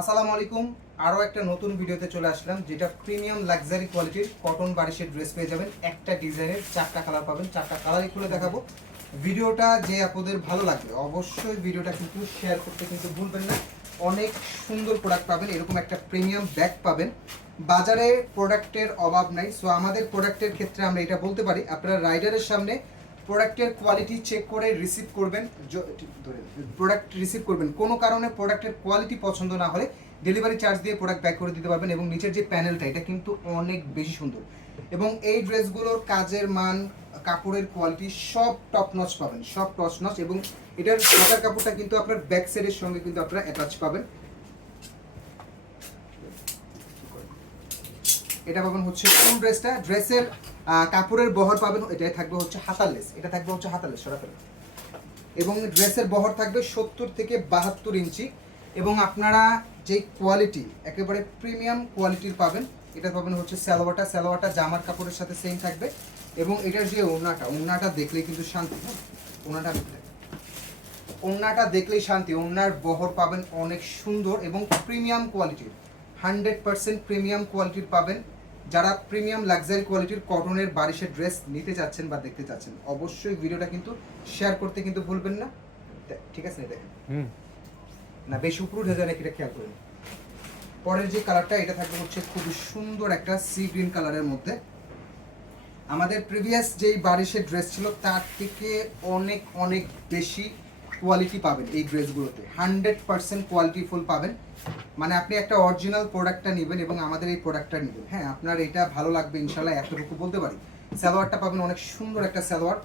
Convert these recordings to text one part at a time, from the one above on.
আসসালামু আলাইকুম। আরও একটা নতুন ভিডিওতে চলে আসলাম, যেটা প্রিমিয়াম লাক্সারি কোয়ালিটির কটন বারিশের ড্রেস পেয়ে যাবেন। একটা ডিজাইনের 4টা কালার পাবেন, 4টা কালারই খুলে দেখাবো। ভিডিওটা যে আপনাদের ভালো লাগবে অবশ্যই ভিডিওটা কিন্তু শেয়ার করতে কিন্তু ভুলবেন না। অনেক সুন্দর প্রোডাক্ট পাবেন, এরকম একটা প্রিমিয়াম ব্যাগ পাবেন। বাজারে প্রোডাক্টের অভাব নাই। সো আমাদের প্রোডাক্টের ক্ষেত্রে আমরা এটা বলতে পারি, আপনারা রাইডারের সামনে প্রোডাক্টের কোয়ালিটি চেক করে রিসিভ করবেন। প্রোডাক্ট রিসিভ করবেন, কোনো কারণে প্রোডাক্টের কোয়ালিটি পছন্দ না হলে ডেলিভারি চার্জ দিয়ে প্রোডাক্ট ব্যাক করে দিতে পারবেন। এবং নিচের যে প্যানেলটা, এটা কিন্তু অনেক বেশি সুন্দর। এবং এই ড্রেসগুলোর কাজের মান, কাপড়ের কোয়ালিটি সব টপ নচ পাবেন, সব টপ নচ। এবং এটার হাতার কাপড়টা কিন্তু আপনার ব্যাক সাইডের সঙ্গে কিন্তু আপনারা অ্যাটাচ পাবেন। এটা পাবেন হচ্ছে ফুল ড্রেসটা, ড্রেসের কাপড়ের বহর পাবেন, এটাই থাকবে হচ্ছে হাতারলেস, এটা থাকবে হচ্ছে হাতারলেস সরাসরি। এবং ড্রেসের বহর থাকবে 70 থেকে 72 ইঞ্চি। এবং আপনারা যে কোয়ালিটি, একেবারে প্রিমিয়াম কোয়ালিটির পাবেন। এটা পাবেন হচ্ছে সালোয়ারটা জামার কাপড়ের সাথে সেম থাকবে। এবং এটার যে ওড়নাটা দেখলেই কিন্তু শান্তি। ওড়নাটা দেখলেই শান্তি। ওড়নার বহর পাবেন অনেক সুন্দর এবং প্রিমিয়াম কোয়ালিটির, 100% প্রিমিয়াম কোয়ালিটির পাবেন। যারা প্রিমিয়াম লাক্সারি কোয়ালিটির কটনের বারিশের ড্রেস নিতে চাচ্ছেন বা দেখতে চাচ্ছেন, অবশ্যই ভিডিওটা কিন্তু শেয়ার করতে কিন্তু ভুলবেন না। ঠিক আছে, দেখেন না বেশি উপর উঠে যায় নাকি, এটা খেয়াল করুন। পরের যে কালারটা, এটা থাকবে হচ্ছে খুবই সুন্দর একটা সি গ্রিন কালারের মধ্যে। আমাদের প্রিভিয়াস যেই বারিশের ড্রেস ছিল তার থেকে অনেক অনেক বেশি কোয়ালিটি পাবেন এই ড্রেসগুলোতে, 100% কোয়ালিটিফুল পাবেন। মানে আপনি একটা অরিজিনাল প্রোডাক্টটা নেবেন এবং আমাদের এই প্রোডাক্টটা নেবেন, হ্যাঁ আপনার এটা ভালো লাগবে ইনশাল্লাহ, এতটুকু বলতে পারি। সালোয়ারটা পাবেন অনেক সুন্দর একটা সালোয়ার।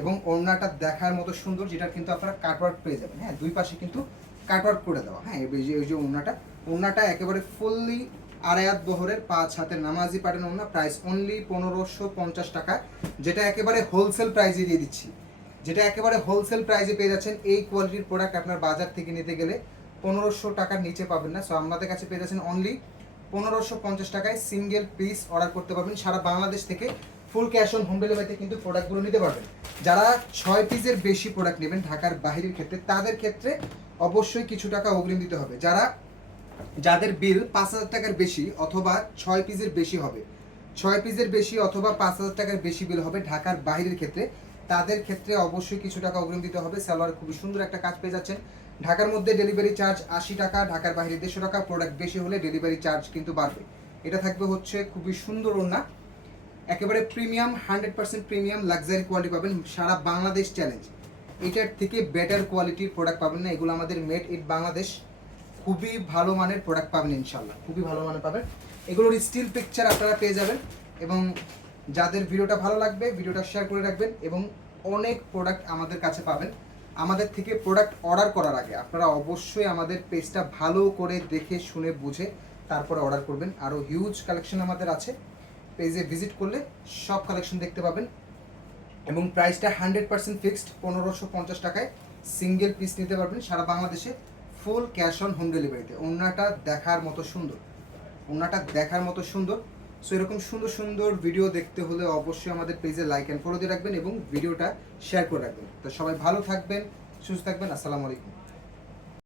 এবং ওড়নাটা দেখার মতো সুন্দর, যেটা কিন্তু আপনারা কাটওয়ার্ক পেয়ে যাবেন। হ্যাঁ, দুই পাশে কিন্তু কাটওয়ার্ক করে দেওয়া। হ্যাঁ, এই যে ওড়নাটা একেবারে ফুললি আড়ায়াত বহরের 5 হাতের নামাজি প্যাটার্ন ওড়না। প্রাইস অনলি 1550 টাকা, যেটা একেবারে হোলসেল প্রাইসে দিয়ে দিচ্ছি। যেটা একেবারে হোলসেল প্রাইসে পেয়ে যাচ্ছেন। এই কোয়ালিটির প্রোডাক্ট আপনার বাজার থেকে নিতে গেলে 1500 টাকার নিচে পাবেন না। সো আমাদের কাছে পেয়ে যাচ্ছেন অনলি 1550 টাকায় সিঙ্গেল পিস অর্ডার করতে পারবেন। সারা বাংলাদেশ থেকে ফুল ক্যাশ অন হোম ডেলিভারিতে কিন্তু প্রোডাক্টগুলো নিতে পারবেন। যারা 6 পিসের বেশি প্রোডাক্ট নেবেন ঢাকার বাইরের ক্ষেত্রে, তাদের ক্ষেত্রে অবশ্যই কিছু টাকা অগ্রিম দিতে হবে। যাদের বিল 5000 টাকার বেশি অথবা 6 পিসের বেশি হবে, 6 পিসের বেশি অথবা 5000 টাকার বেশি বিল হবে ঢাকার বাইরের ক্ষেত্রে, তাদের ক্ষেত্রে অবশ্যই কিছু টাকা অগ্রিম দিতে হবে। সালোয়ার খুবই সুন্দর একটা কাজ পেয়ে যাচ্ছেন। ঢাকার মধ্যে ডেলিভারি চার্জ 80 টাকা, ঢাকার বাইরে 150 টাকা। প্রোডাক্ট বেশি হলে ডেলিভারি চার্জ কিন্তু বাড়বে। এটা থাকবে হচ্ছে খুবই সুন্দর ওড়না, একেবারে প্রিমিয়াম, 100% প্রিমিয়াম লাক্সারি কোয়ালিটি পাবেন। সারা বাংলাদেশ চ্যালেঞ্জ, এটার থেকে বেটার কোয়ালিটির প্রোডাক্ট পাবেন না। এগুলো আমাদের মেড ইন বাংলাদেশ, খুবই ভালো মানের প্রোডাক্ট পাবেন ইনশাল্লাহ, খুবই ভালো মানের পাবেন। এগুলোর স্টিল পিকচার আপনারা পেয়ে যাবেন। এবং যাদের ভিডিওটা ভালো লাগবে ভিডিওটা শেয়ার করে রাখবেন। এবং অনেক প্রোডাক্ট আমাদের কাছে পাবেন। আমাদের থেকে প্রোডাক্ট অর্ডার করার আগে আপনারা অবশ্যই আমাদের পেজটা ভালো করে দেখে শুনে বুঝে তারপরে অর্ডার করবেন। আরও হিউজ কালেকশন আমাদের আছে, পেজে ভিজিট করলে সব কালেকশন দেখতে পাবেন। এবং প্রাইসটা 100% ফিক্সড, 1550 টাকায় সিঙ্গেল পিস নিতে পারবেন সারা বাংলাদেশে, ফুল ক্যাশ অন হোম ডেলিভারিতে। ওড়নাটা দেখার মতো সুন্দর। সো এরকম সুন্দর সুন্দর ভিডিও দেখতে হলে অবশ্যই আমাদের পেজে লাইক অ্যান্ড ফলো দিয়ে রাখবেন এবং ভিডিওটা শেয়ার করে রাখবেন। তো সবাই ভালো থাকবেন, সুস্থ থাকবেন। আসসালামু আলাইকুম।